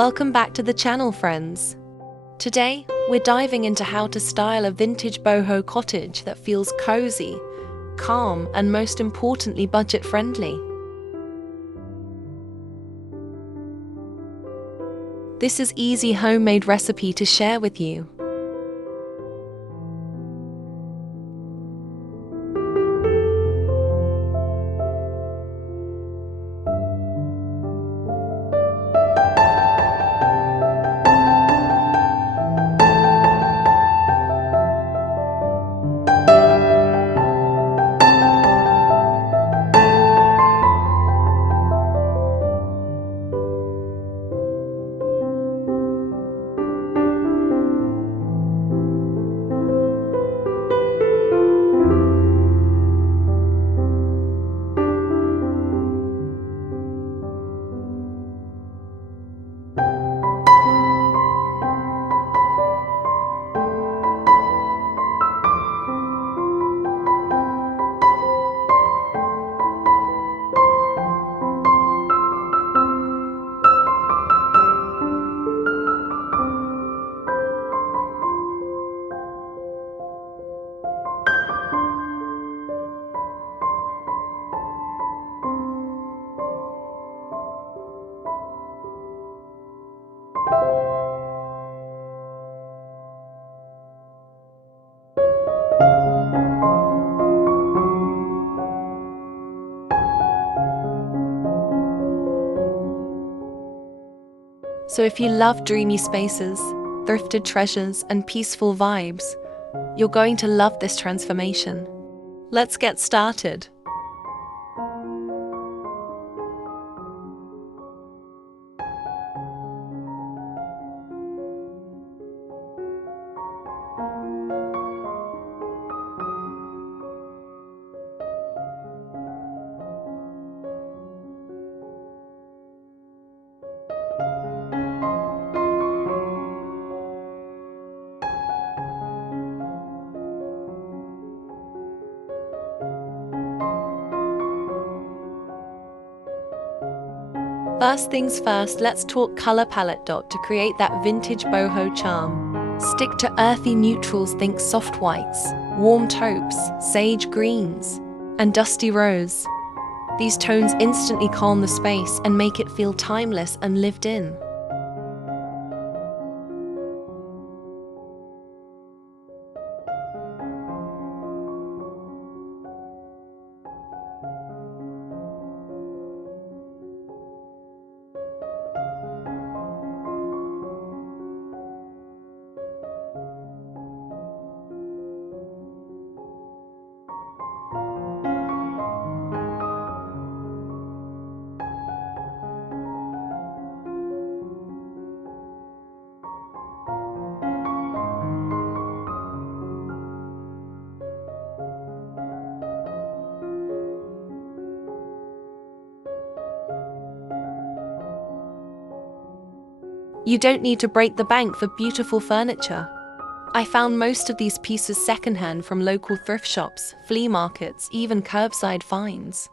Welcome back to the channel, friends. Today, we're diving into how to style a vintage boho cottage that feels cozy, calm, and most importantly, budget-friendly. This is easy homemade recipe to share with you. So if you love dreamy spaces, thrifted treasures, and peaceful vibes, you're going to love this transformation. Let's get started. First things first, let's talk color palette. To create that vintage boho charm, stick to earthy neutrals. Think soft whites, warm taupes, sage greens, and dusty rose. These tones instantly calm the space and make it feel timeless and lived in. You don't need to break the bank for beautiful furniture. I found most of these pieces secondhand from local thrift shops, flea markets, even curbside finds.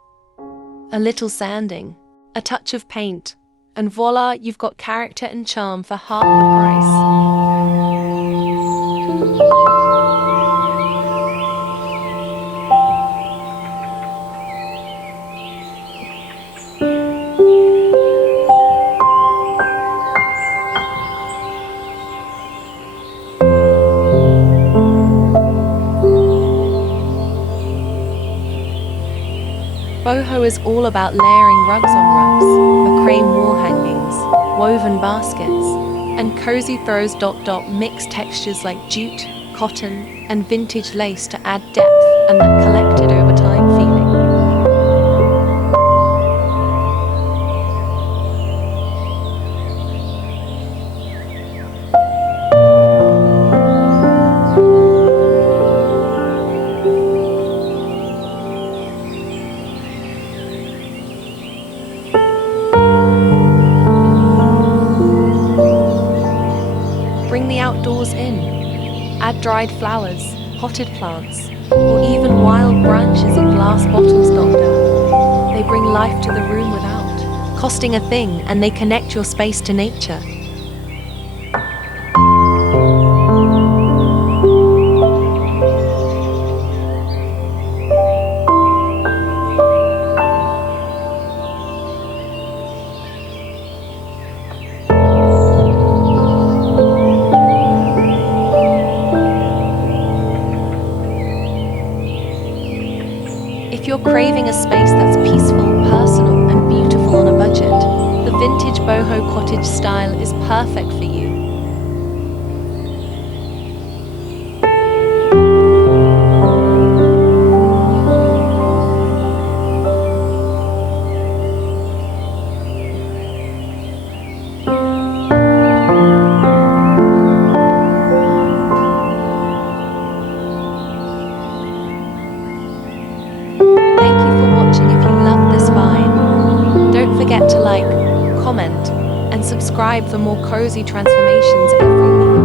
A little sanding, a touch of paint, and voila, you've got character and charm for half the price. Boho is all about layering rugs on rugs, macrame wall hangings, woven baskets, and cozy throws. Mix textures like jute, cotton, and vintage lace to add depth and that collected over time feeling. Bring the outdoors in. Add dried flowers, potted plants, or even wild branches in glass bottles. They bring life to the room without costing a thing, and they connect your space to nature. If you're craving a space that's peaceful, personal, and beautiful on a budget, the Vintage Boho Cottage style is perfect for you. Thank you for watching. If you loved this vibe, don't forget to like, comment, and subscribe for more cozy transformations every week.